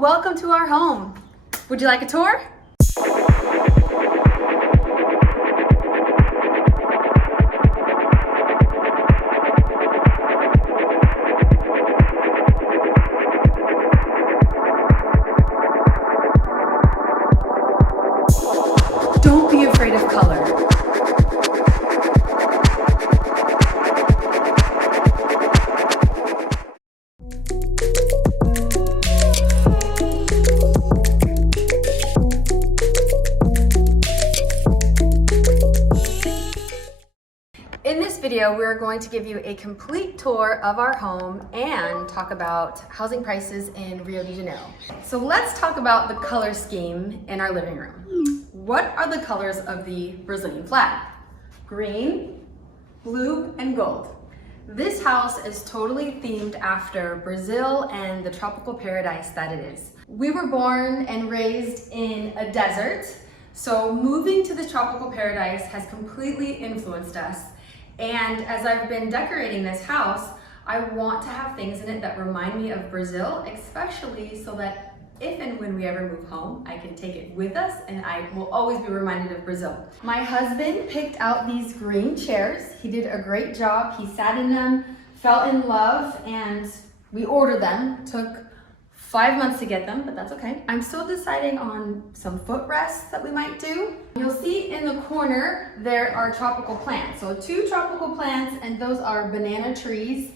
welcome to our home. Would you like a tour? Don't be afraid of color. In this video, we're going to give you a complete tour of our home and talk about housing prices in Rio de Janeiro. So let's talk about the color scheme in our living room. What are the colors of the Brazilian flag? Green, blue, and gold. This house is totally themed after Brazil and the tropical paradise that it is. We were born and raised in a desert, so moving to this tropical paradise has completely influenced us. And as I've been decorating this house, I want to have things in it that remind me of Brazil, especially so that if and when we ever move home, I can take it with us and I will always be reminded of Brazil. My husband picked out these green chairs. He did a great job. He sat in them, fell in love, and we ordered them. Took 5 months to get them, but that's okay. I'm still deciding on some footrests that we might do. You'll see in the corner, there are tropical plants. So 2 tropical plants, and those are banana trees.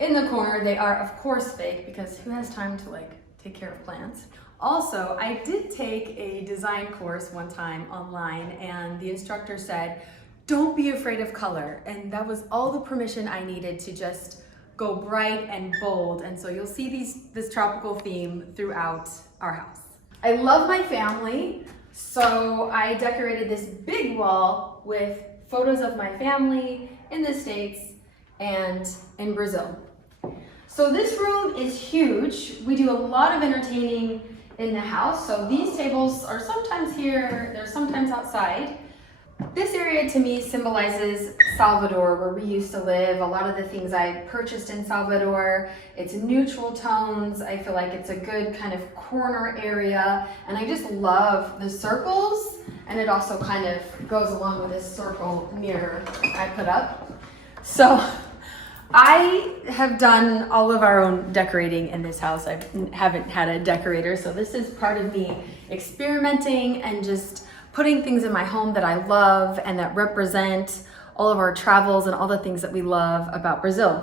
In the corner, they are of course fake because who has time to take care of plants? Also, I did take a design course one time online and the instructor said, don't be afraid of color. And that was all the permission I needed to just go bright and bold. And so you'll see this tropical theme throughout our house. I love my family, so I decorated this big wall with photos of my family in the States and in Brazil. So this room is huge. We do a lot of entertaining in the house. So these tables are sometimes here, they're sometimes outside. This area to me symbolizes Salvador, where we used to live. A lot of the things I purchased in Salvador, it's neutral tones. I feel like it's a good kind of corner area. And I just love the circles. And it also kind of goes along with this circle mirror I put up. So I have done all of our own decorating in this house. I haven't had a decorator, so this is part of me experimenting and just putting things in my home that I love and that represent all of our travels and all the things that we love about Brazil.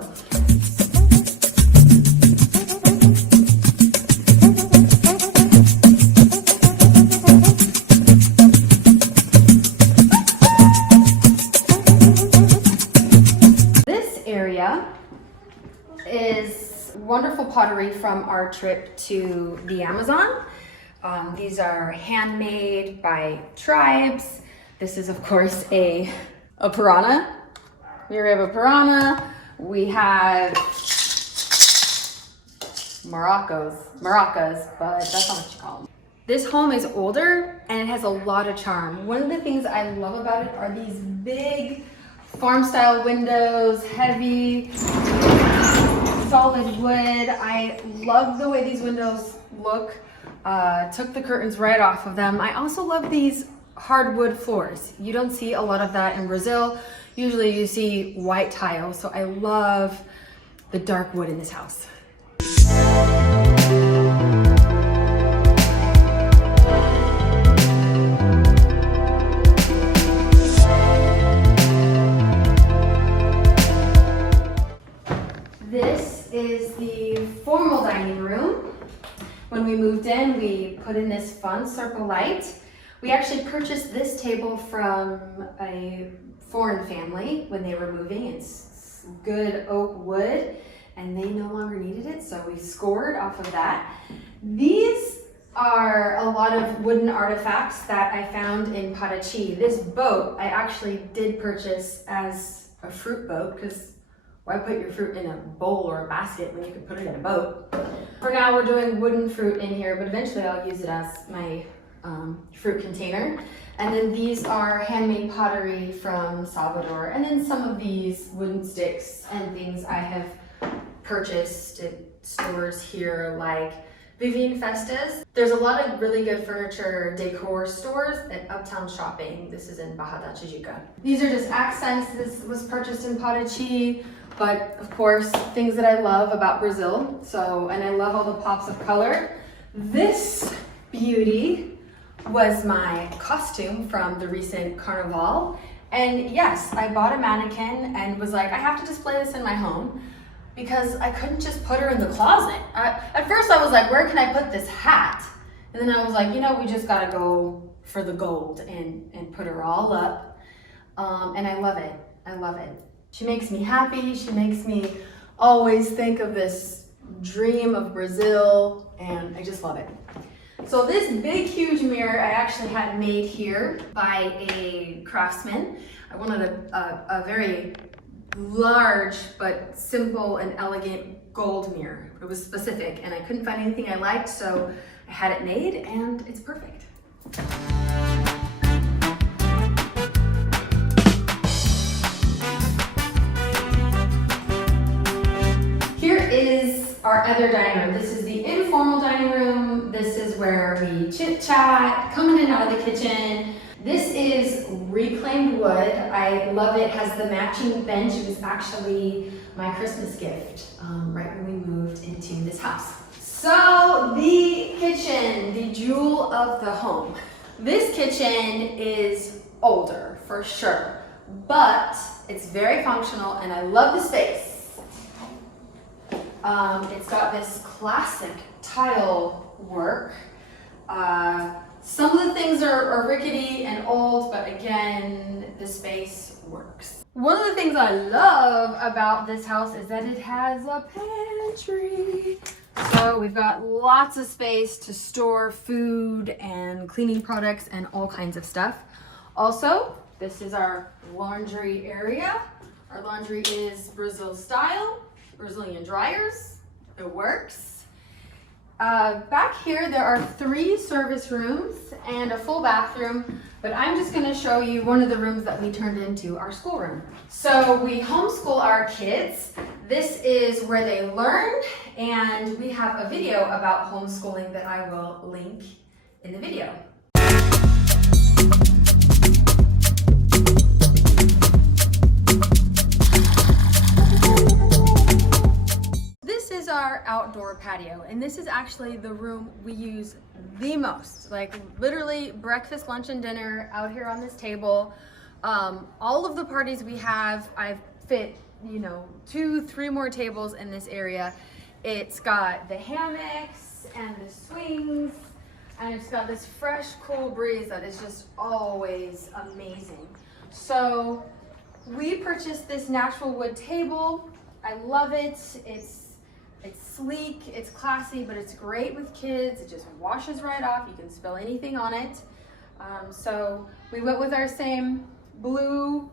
Is wonderful pottery from our trip to the Amazon. These are handmade by tribes. This is of course a piranha. Here we have a piranha. We have maracas, but that's not what you call them. This home is older and it has a lot of charm. One of the things I love about it are these big farm style windows, heavy, solid wood. I love the way these windows look. Took the curtains right off of them. I also love these hardwood floors. You don't see a lot of that in Brazil. Usually you see white tile, so I love the dark wood in this house. This is the formal dining room. When we moved in, we put in this fun circle light. We actually purchased this table from a foreign family when they were moving. It's good oak wood and they no longer needed it, so we scored off of that. These are a lot of wooden artifacts that I found in Paraty. This boat I actually did purchase as a fruit boat because why put your fruit in a bowl or a basket when you could put it in a boat? For now, we're doing wooden fruit in here, but eventually I'll use it as my fruit container. And then these are handmade pottery from Salvador. And then some of these wooden sticks and things I have purchased at stores here, like Festas. There's a lot of really good furniture decor stores at Uptown Shopping. This is in Barra da Tijuca. These are just accents. This was purchased in Paraty, but of course, things that I love about Brazil. And I love all the pops of color. This beauty was my costume from the recent Carnival. And yes, I bought a mannequin and was like, I have to display this in my home, because I couldn't just put her in the closet. At first I was like, where can I put this hat? And then I was like, we just gotta go for the gold and put her all up. And I love it, I love it. She makes me happy, she makes me always think of this dream of Brazil, and I just love it. So this big, huge mirror I actually had made here by a craftsman. I wanted a very large but simple and elegant gold mirror. It was specific and I couldn't find anything I liked, so I had it made and it's perfect. Here is our other dining room. This is the informal dining room. This is where we chit chat, come in and out of the kitchen. This is reclaimed wood. I love it. It has the matching bench. It was actually my Christmas gift right when we moved into this house. So the kitchen, the jewel of the home. This kitchen is older for sure, but it's very functional and I love the space. It's got this classic tile work. Some of the things are rickety and old, but again, the space works. One of the things I love about this house is that it has a pantry. So we've got lots of space to store food and cleaning products and all kinds of stuff. Also, this is our laundry area. Our laundry is Brazil style, Brazilian dryers. It works. Back here, there are 3 service rooms and a full bathroom, but I'm just going to show you one of the rooms that we turned into our schoolroom. So we homeschool our kids. This is where they learn, and we have a video about homeschooling that I will link in the video. Our outdoor patio, and this is actually the room we use the most. Like literally breakfast, lunch, and dinner out here on this table. All of the parties we have, I've fit 2-3 more tables in this area. It's got the hammocks and the swings, and it's got this fresh, cool breeze that is just always amazing. So we purchased this natural wood table. I love it. It's sleek, it's classy, but it's great with kids. It just washes right off. You can spill anything on it. So we went with our same blue,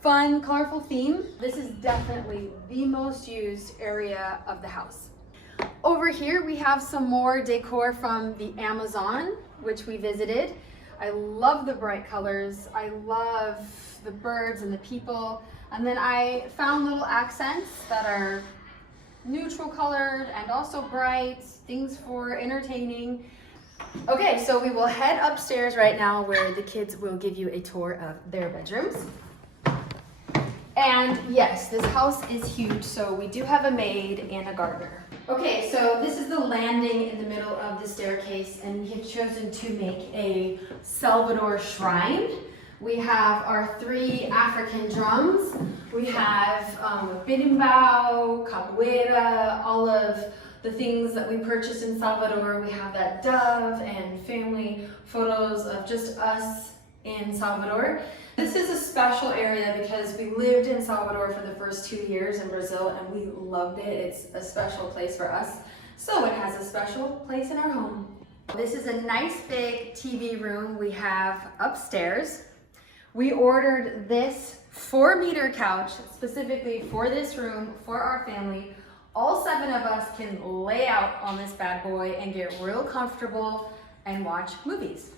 fun, colorful theme. This is definitely the most used area of the house. Over here, we have some more decor from the Amazon, which we visited. I love the bright colors. I love the birds and the people. And then I found little accents that are neutral colored and also bright, things for entertaining. Okay, so we will head upstairs right now where the kids will give you a tour of their bedrooms. And yes, this house is huge, so we do have a maid and a gardener. Okay, so this is the landing in the middle of the staircase, and we have chosen to make a Salvador shrine. We have our 3 African drums. We have berimbau, capoeira, all of the things that we purchased in Salvador. We have that dove and family photos of just us in Salvador. This is a special area because we lived in Salvador for the first 2 years in Brazil and we loved it. It's a special place for us. So it has a special place in our home. This is a nice big TV room we have upstairs. We ordered this 4-meter couch specifically for this room, for our family. All 7 of us can lay out on this bad boy and get real comfortable and watch movies.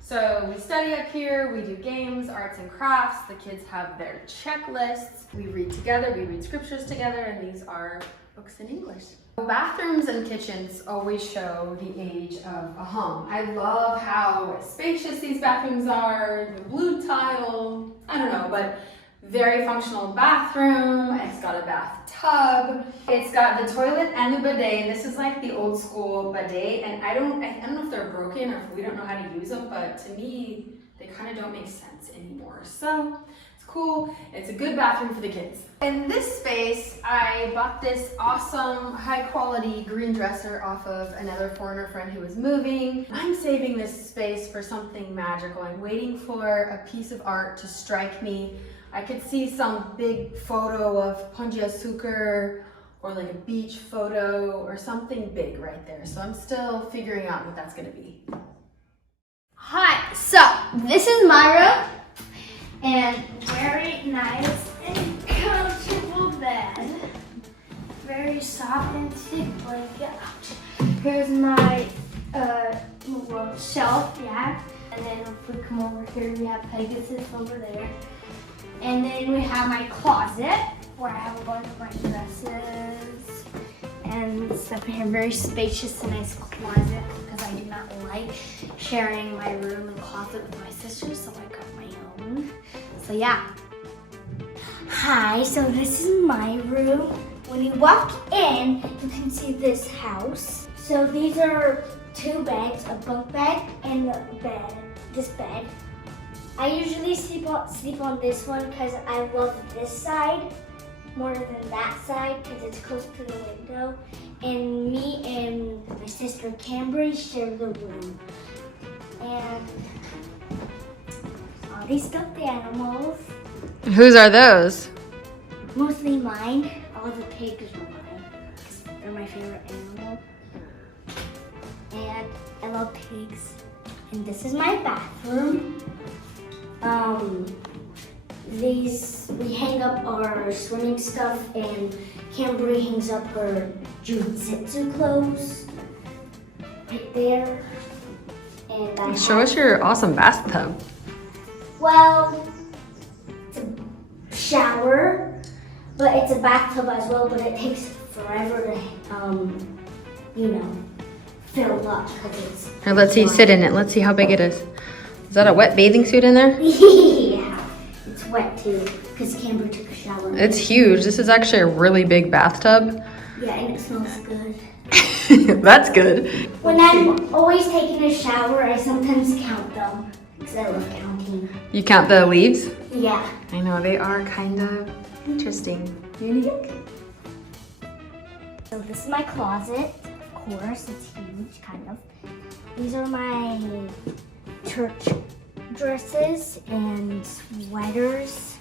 So we study up here, we do games, arts and crafts, the kids have their checklists, we read together, we read scriptures together, and these are books in English. Bathrooms and kitchens always show the age of a home. I love how spacious these bathrooms are, the blue tile, I don't know, but very functional bathroom. It's got a bathtub. It's got the toilet and the bidet. This is like the old school bidet, and I don't know if they're broken or if we don't know how to use them, but to me, they kind of don't make sense anymore. So it's cool. It's a good bathroom for the kids. In this space, I bought this awesome high quality green dresser off of another foreigner friend who was moving. I'm saving this space for something magical. I'm waiting for a piece of art to strike me. I could see some big photo of Pão de Açúcar or like a beach photo or something big right there. So I'm still figuring out what that's gonna be. Hi, so this is my room and very nice and comfortable bed. Very soft and thick blanket. Here's my little shelf, yeah. And then if we come over here, we have Pegasus over there. And then we have my closet where I have a bunch of my dresses and stuff in here. Very spacious and nice closet because I do not like sharing my room and closet with my sisters, so I got my own. So yeah. Hi, so this is my room. When you walk in, you can see this house. So these are two beds, a bunk bed and a bed, this bed. I usually sleep on this one because I love this side more than that side because it's close to the window. And me and my sister Cambry share the room. And all these stuffed animals. Whose are those? Mostly mine. All the pigs are mine because they're my favorite animal. And I love pigs. And this is my bathroom. We hang up our swimming stuff and Cambry hangs up her jujitsu clothes right there. And Show us your awesome bathtub. Well, it's a shower, but it's a bathtub as well, but it takes forever to, fill up because it's... Here, let's see, sit in it. Let's see how big it is. Is that a wet bathing suit in there? Yeah, it's wet too, because Cambry took a shower. It's huge. This is actually a really big bathtub. Yeah, and it smells good. That's good. When I'm always taking a shower, I sometimes count them, because I love counting. You count the leaves? Yeah. I know, they are kind of interesting. Unique. So this is my closet, of course, it's huge, kind of. These are my church dresses and sweaters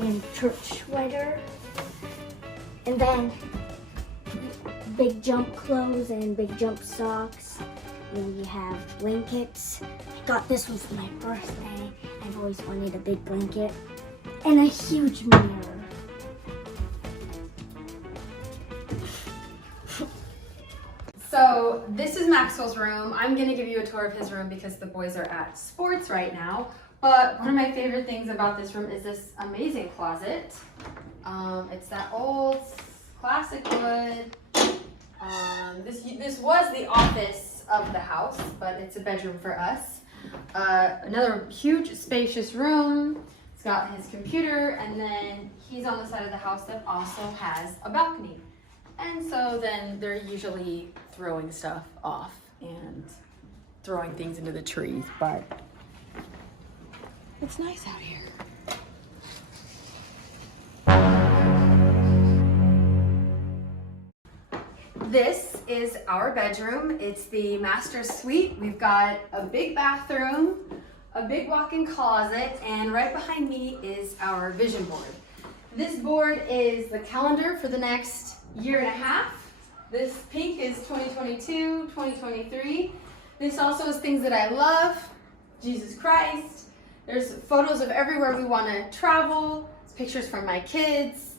and church sweater. And then big jump clothes and big jump socks. And we have blankets. I got this one for my birthday. I've always wanted a big blanket. And a huge mirror. So this is Maxwell's room. I'm gonna give you a tour of his room because the boys are at sports right now. But one of my favorite things about this room is this amazing closet. It's that old classic wood. This was the office of the house, but it's a bedroom for us. Another huge spacious room. It's got his computer, and then he's on the side of the house that also has a balcony. And so then they're usually throwing stuff off and throwing things into the trees, but it's nice out here. This is our bedroom. It's the master suite. We've got a big bathroom, a big walk-in closet, and right behind me is our vision board. This board is the calendar for the next year and a half. This pink is 2022, 2023. This also is things that I love, Jesus Christ. There's photos of everywhere we want to travel, pictures from my kids,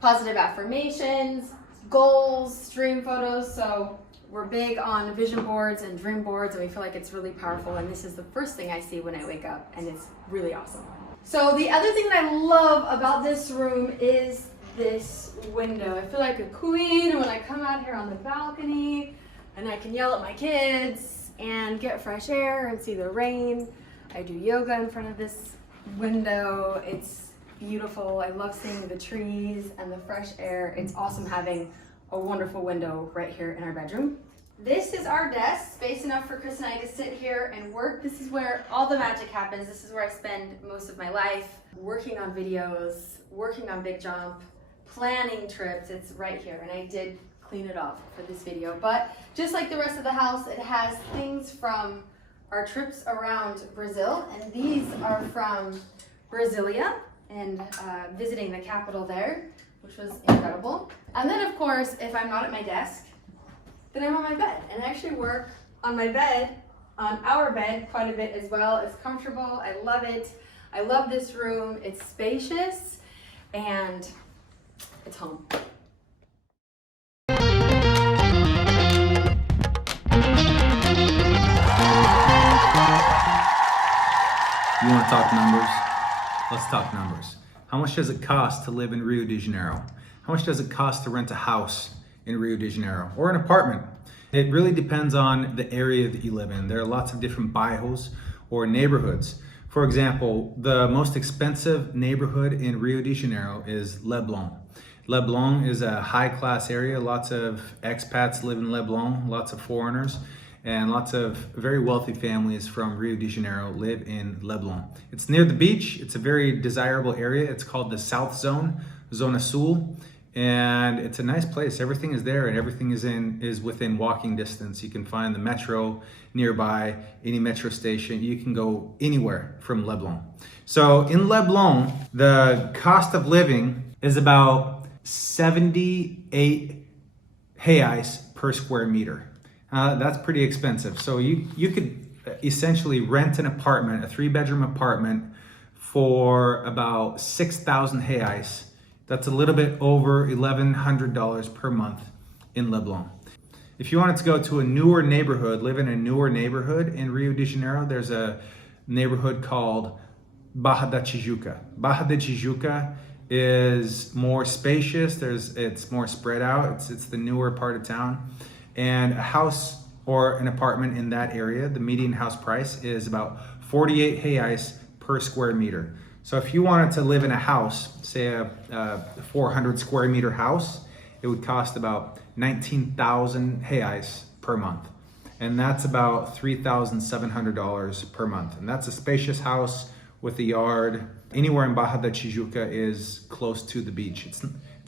positive affirmations, goals, dream photos. So we're big on vision boards and dream boards, and we feel like it's really powerful, and this is the first thing I see when I wake up, and it's really awesome. So the other thing that I love about this room is this window. I feel like a queen when I come out here on the balcony and I can yell at my kids and get fresh air and see the rain. I do yoga in front of this window. It's beautiful. I love seeing the trees and the fresh air. It's awesome having a wonderful window right here in our bedroom. This is our desk, space enough for Chris and I to sit here and work. This is where all the magic happens. This is where I spend most of my life, working on videos, working on Big Jump, planning trips. It's right here, and I did clean it up for this video. But just like the rest of the house, it has things from our trips around Brazil, and these are from Brasilia and visiting the capital there, which was incredible. And then of course, if I'm not at my desk, then I'm on my bed, and I actually work on my bed, on our bed quite a bit as well. It's comfortable, I love it. I love this room, it's spacious, and it's home. You want to talk numbers? Let's talk numbers. How much does it cost to live in Rio de Janeiro? How much does it cost to rent a house in Rio de Janeiro or an apartment? It really depends on the area that you live in. There are lots of different bairros or neighborhoods. For example, the most expensive neighborhood in Rio de Janeiro is Leblon. Leblon is a high-class area. Lots of expats live in Leblon, lots of foreigners, and lots of very wealthy families from Rio de Janeiro live in Leblon. It's near the beach. It's a very desirable area. It's called the South Zone, Zona Sul, and it's a nice place. Everything is there, and everything is within walking distance. You can find the metro nearby, any metro station. You can go anywhere from Leblon. So in Leblon, the cost of living is about 78 reais per square meter. That's pretty expensive. So you could essentially rent an apartment, a 3-bedroom apartment, for about 6,000 reais. That's a little bit over $1,100 per month in Leblon. If you wanted to go to a newer neighborhood, live in a newer neighborhood in Rio de Janeiro, there's a neighborhood called Barra da Tijuca. Barra da Tijuca is more spacious. It's more spread out. It's the newer part of town. And a house or an apartment in that area, the median house price is about 48 reais per square meter. So if you wanted to live in a house, say a 400 square meter house, it would cost about 19,000 reais per month. And that's about $3,700 per month. And that's a spacious house with a yard. Anywhere in Barra da Tijuca is close to the beach. It's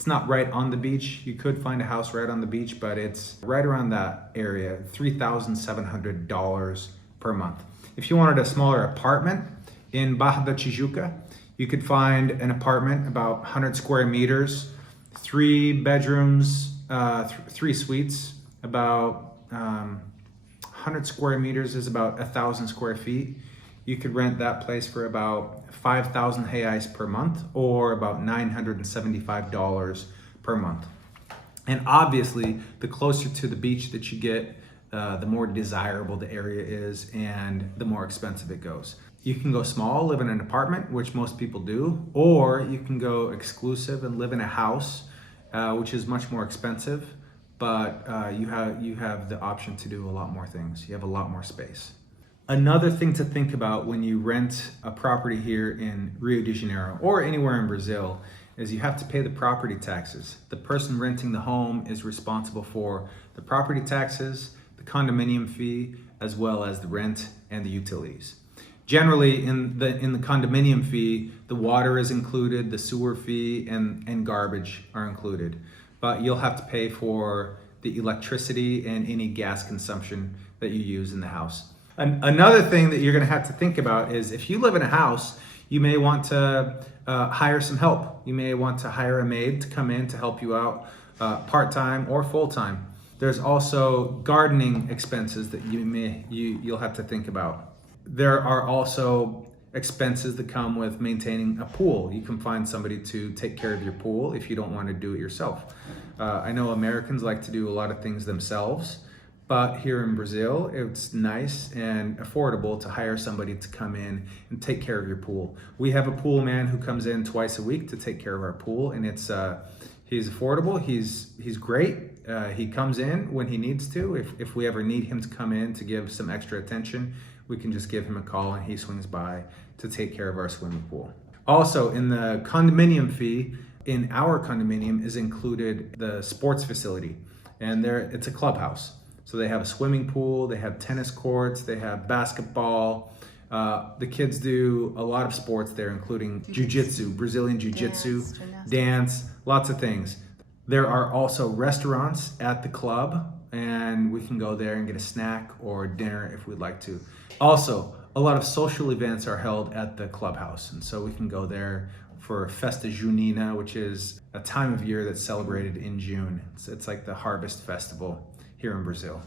not right on the beach. You could find a house right on the beach, but it's right around that area, $3,700 per month. If you wanted a smaller apartment in Barra da Tijuca, you could find an apartment about 100 square meters, 3 bedrooms, 3 suites, about 100 square meters is about 1,000 square feet. You could rent that place for about 5,000 reais per month, or about $975 per month. And obviously, the closer to the beach that you get, the more desirable the area is and the more expensive it goes. You can go small, live in an apartment, which most people do, or you can go exclusive and live in a house, which is much more expensive, but you have the option to do a lot more things. You have a lot more space. Another thing to think about when you rent a property here in Rio de Janeiro or anywhere in Brazil is you have to pay the property taxes. The person renting the home is responsible for the property taxes, the condominium fee, as well as the rent and the utilities. Generally, in the condominium fee, the water is included, the sewer fee, and garbage are included. But you'll have to pay for the electricity and any gas consumption that you use in the house. Another thing that you're going to have to think about is if you live in a house, you may want to hire some help. You may want to hire a maid to come in to help you out part-time or full-time. There's also gardening expenses that you'll have to think about. There are also expenses that come with maintaining a pool. You can find somebody to take care of your pool if you don't want to do it yourself. I know Americans like to do a lot of things themselves, But here in Brazil, it's nice and affordable to hire somebody to come in and take care of your pool. We have a pool man who comes in twice a week to take care of our pool, and it's he's affordable. He's great. He comes in when he needs to. If we ever need him to come in to give some extra attention, we can just give him a call and he swings by to take care of our swimming pool. Also, in the condominium fee, in our condominium is included the sports facility, and it's a clubhouse. So they have a swimming pool, they have tennis courts, they have basketball. The kids do a lot of sports there, including jiu-jitsu, Brazilian jiu-jitsu, dance, lots of things. There are also restaurants at the club, and we can go there and get a snack or dinner if we'd like to. Also, a lot of social events are held at the clubhouse, and so we can go there for Festa Junina, which is a time of year that's celebrated in June. It's like the harvest festival here in Brazil.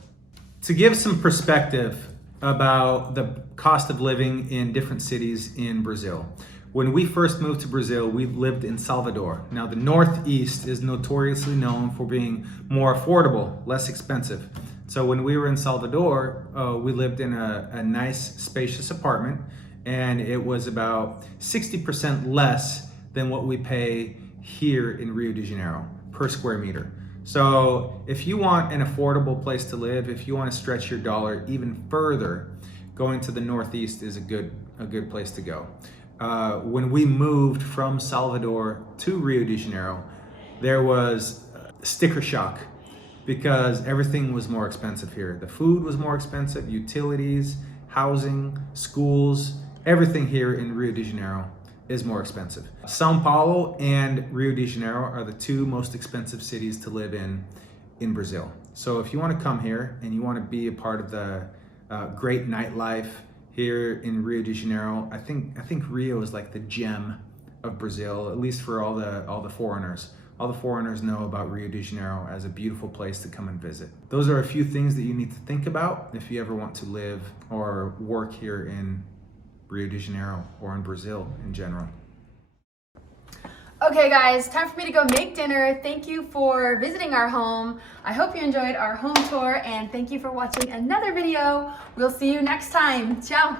To give some perspective about the cost of living in different cities in Brazil. When we first moved to Brazil, we lived in Salvador. Now, the Northeast is notoriously known for being more affordable, less expensive. So when we were in Salvador, we lived in a nice, spacious apartment, and it was about 60% less than what we pay here in Rio de Janeiro per square meter. So if you want an affordable place to live, if you want to stretch your dollar even further, going to the Northeast is a good place to go. When we moved from Salvador to Rio de Janeiro, there was sticker shock because everything was more expensive here. The food was more expensive, utilities, housing, schools, everything here in Rio de Janeiro is more expensive. São Paulo and Rio de Janeiro are the two most expensive cities to live in Brazil. So if you want to come here and you want to be a part of the great nightlife here in Rio de Janeiro, I think Rio is like the gem of Brazil, at least for all the foreigners. All the foreigners know about Rio de Janeiro as a beautiful place to come and visit. Those are a few things that you need to think about if you ever want to live or work here in Rio de Janeiro or in Brazil in general. Okay guys, time for me to go make dinner. Thank you for visiting our home. I hope you enjoyed our home tour, and thank you for watching another video. We'll see you next time. Ciao.